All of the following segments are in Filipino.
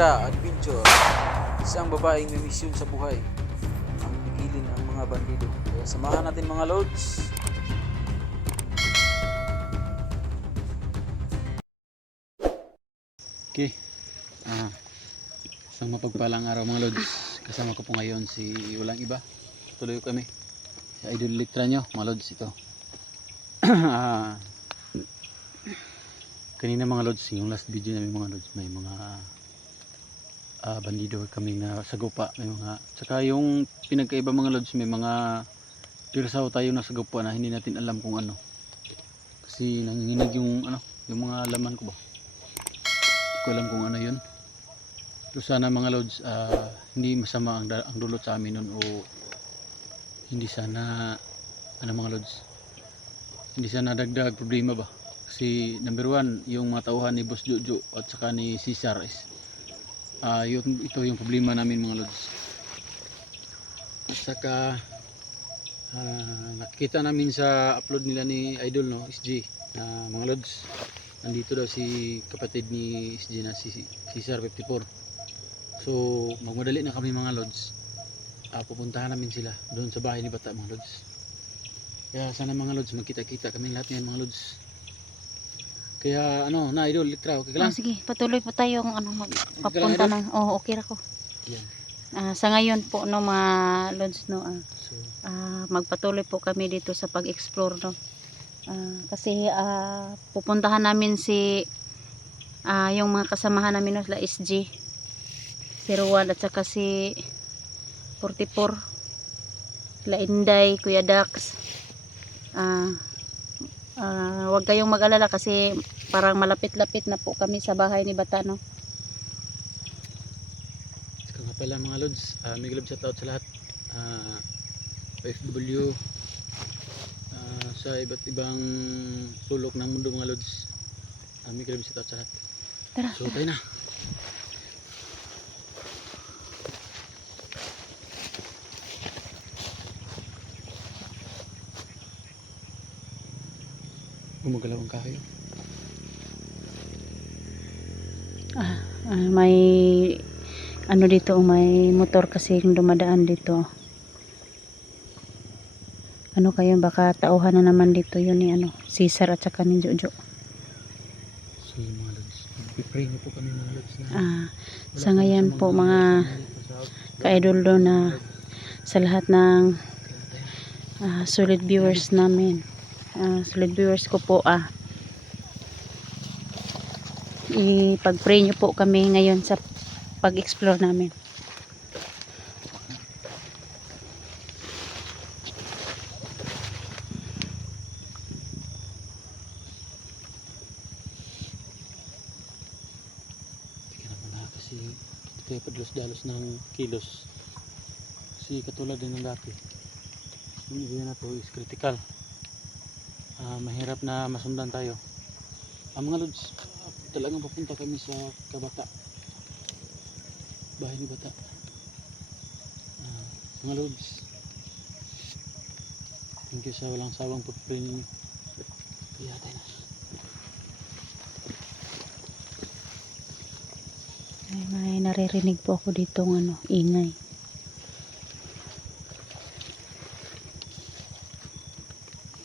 Elektra Adventure. Isang babaeng may misyon sa buhay ang pigilin ang mga bandido. Kaya samahan natin mga lods. Okay. Isang mapagpalang araw mga lods. Kasama ko po ngayon si walang iba. Tuloy kami sa Idol Elektra nyo mga lods ito. Kanina mga lods, yung last video namin mga lods, may mga bandido kami na sagupa, may mga, tsaka yung pinagkaiba mga lods, may mga pirsaw tayo na sagupa na hindi natin alam kung ano, kasi nanginginig yung ano, yung mga laman ko ba, hindi ko alam kung ano yun. So sana mga lods, hindi masama ang dulot sa amin nun, o hindi sana ano mga lods, hindi sana dagdag problema ba. Kasi number one, yung mga tauhan ni Boss Jojo at saka ni Cesar is ito yung problema namin mga lods. At saka nakikita namin sa upload nila ni Idol no, SG, mga lods, nandito daw si kapatid ni SG na si Cesar 54. So magmadali na kami mga lods, pupuntahan namin sila doon sa bahay ni Bata mga lods. Kaya sana mga lods magkita-kita kaming lahat ngayon mga lods. Kaya ano na Idol Elektra, okay ka lang? Sige, patuloy po tayong magpapunta ng okay ra ko. Yan. Sa ngayon po no mga lods no, So, magpatuloy po kami dito sa pag-explore no. Kasi pupuntahan namin si yung mga kasamahan namin no, sila SG, si Rowan at saka si 44, sila Inday, Kuya Dax. Huwag kayong mag-alala kasi parang malapit-lapit na po kami sa bahay ni Bata no. saka nga pala mga lods, may love shoutout sa lahat, OFW, sa iba't ibang sulok ng mundo mga lods, may love shoutout sa lahat. Tara, So tayo na. Gumagalaw ang kahoy. may ano dito, may motor kasi yung dumadaan dito. Ano kayo, baka tauhan na naman dito yun ni Cesar at saka ni Jojo. So mga lods, pipray niyo po kami mga lods na Sa ngayon po mga ka-idol do na sa lahat ng solid viewers namin, solid viewers ko po, ipag-pray nyo po kami ngayon sa pag-explore namin. kasi tayo padalos-dalos ng kilos, kasi katulad din ng dati, yung area na to is critical, mahirap na masundan tayo. Mga lods, talagang papunta kami sa Kabata, bahay ni Bata. Mga lods, thank you sa walang sawang pag-pray ninyo. Kaya tayo na. May naririnig po ako dito ng ingay.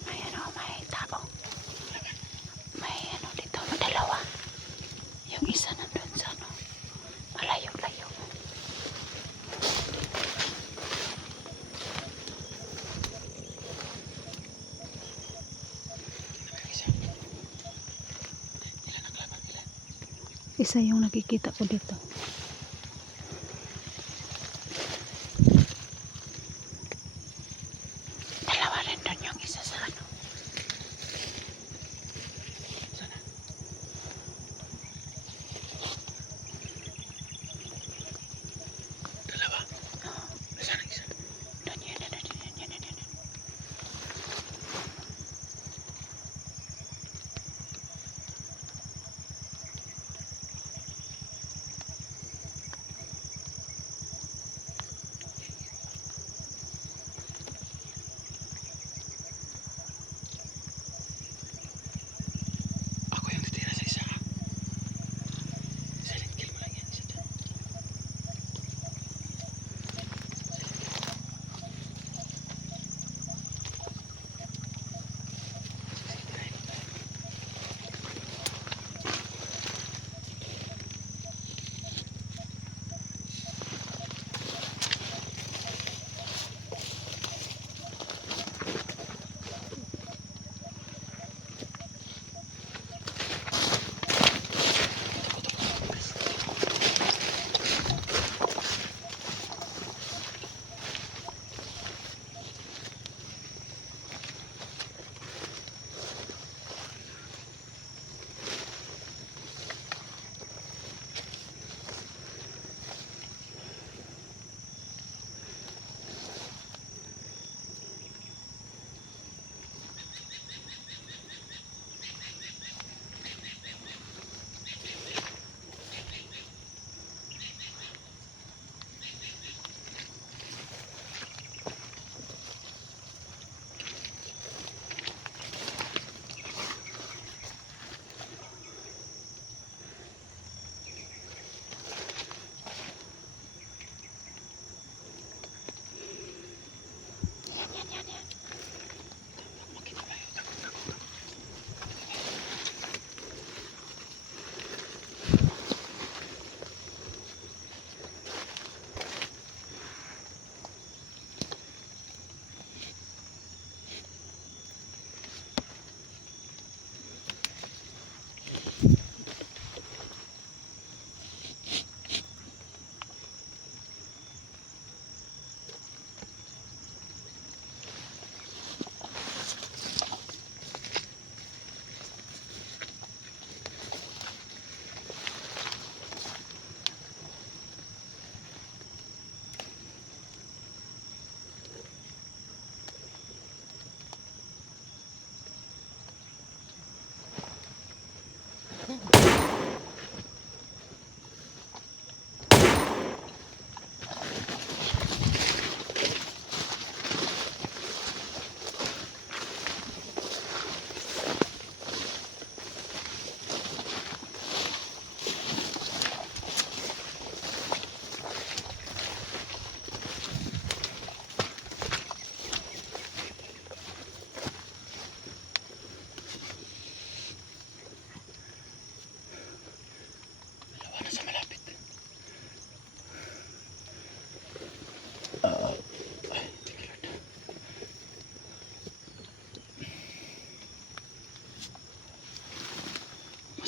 May tao. May dito, dalawa. Yung isa nandun sa malayo-layo. Isa yung nakikita ko dito. Dalawa rin doon yung isa sa sana. Dalawa? Saan ang isa? Doon yun.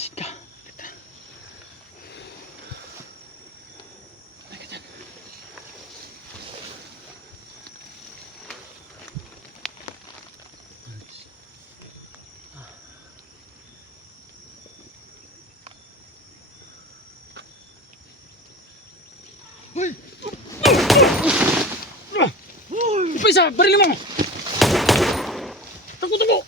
Sika. Halika dyan. Hoy! Ipa isa! Barili mo! Takbo, takbo!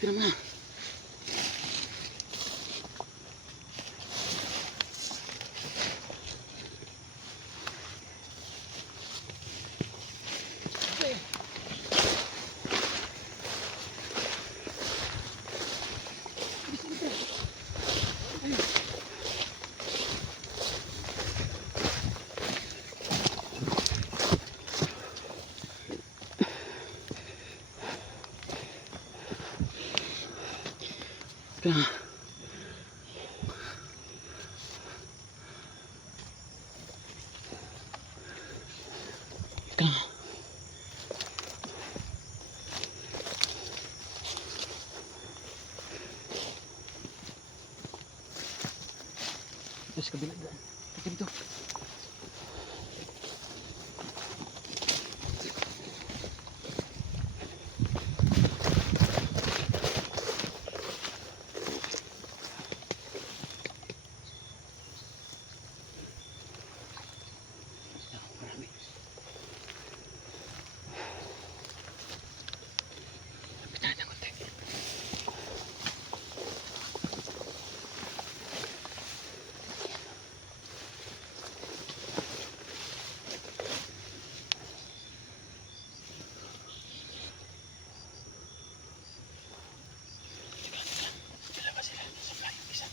Tira mo na. Tira. Tira. Terus kabila dyan. Teka dito. Marami. Lapitan ng konti. Dalawa sila. Supply yung isa.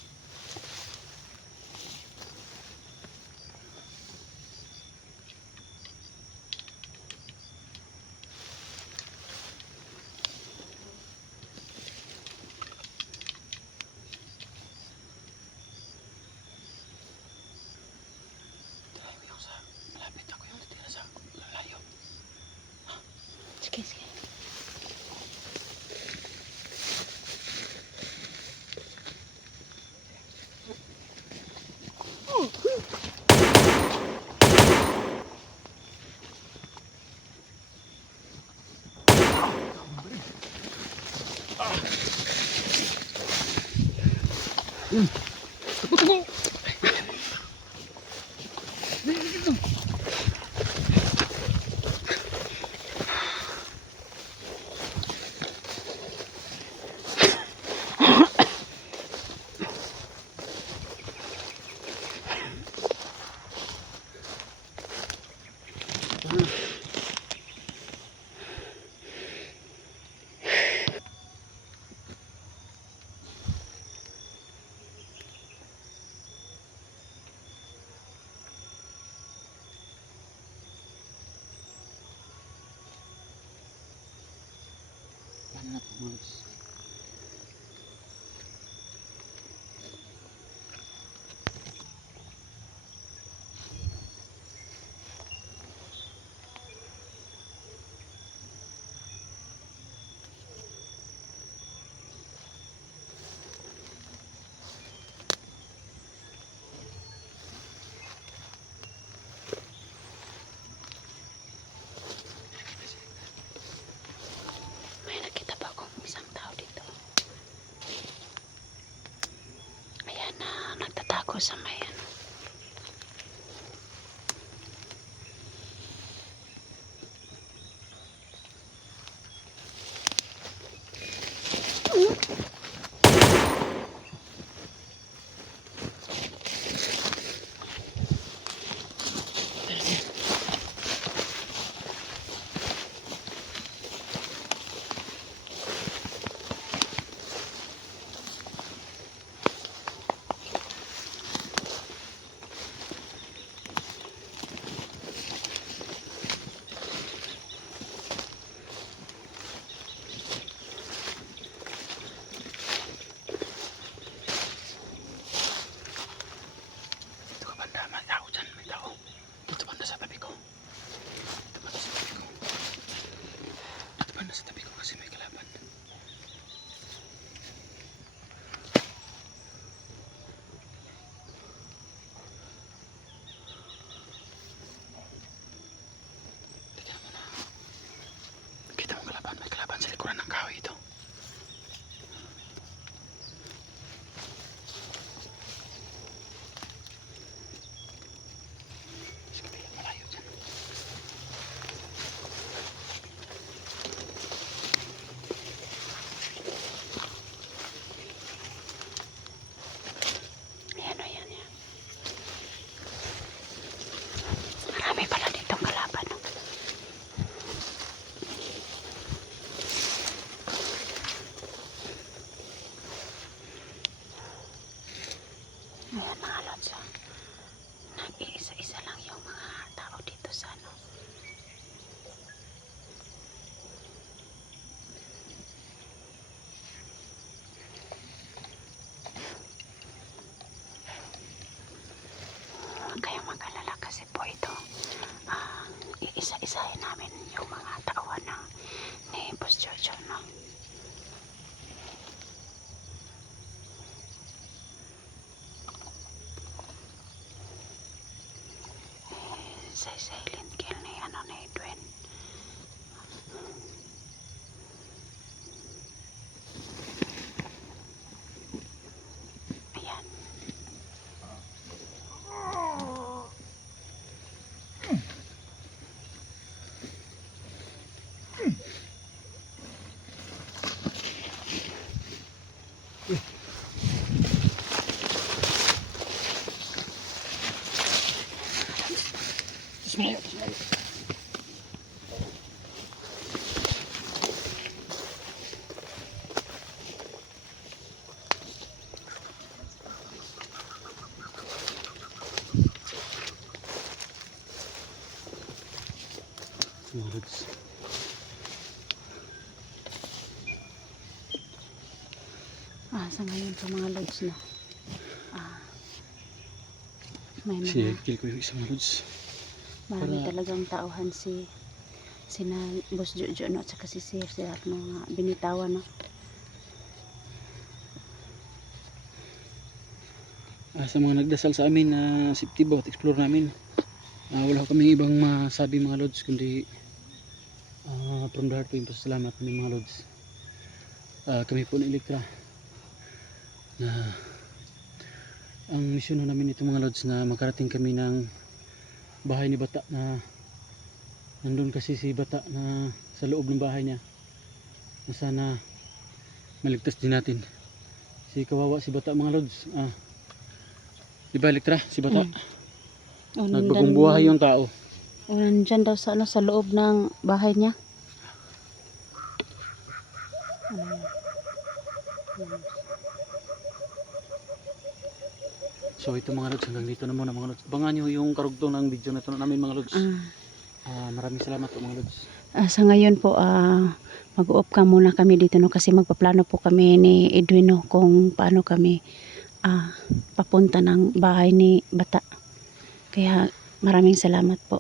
Try mo yung sa malapit. Ako yung natira sa layo. Sige, sige. Takbo, takbo! Paano na ito, Mags? May nakita pa akong isang tao. Sa silent kill ni ano ni Edwin. Ayan. Mga lods. Sa ngayon po mga lods no. May Sige, mga kill ko yung isang mga lods. marami para- talagang tauhan sina Boss Jojo no at saka si Sir mga binitawan no. Sa mga nagdasal sa amin na safety bawat explore namin. Wala ko kaming ibang masabi mga lods kundi from the heart po yung pasalamat namin mga lods. Kami po ng Elektra na ang misyon namin ito mga lods na makarating kami ng bahay ni Bata na nandun kasi si Bata na sa loob ng bahay niya na sana maligtas din natin. Si kawawa si Bata mga lods. Diba Elektra si Bata? Nagbagong buhay yung tao. Nandyan daw sa sa loob ng bahay niya. So ito mga lods, hanggang dito na muna mga lods. Abangan nyo yung karugtong ng video na ito namin mga lods. Maraming salamat po mga lods. Sa ngayon po mag-off ka muna kami dito no kasi magpaplano po kami ni Edwin no kung paano kami papunta ng bahay ni Bata. Kaya maraming salamat po.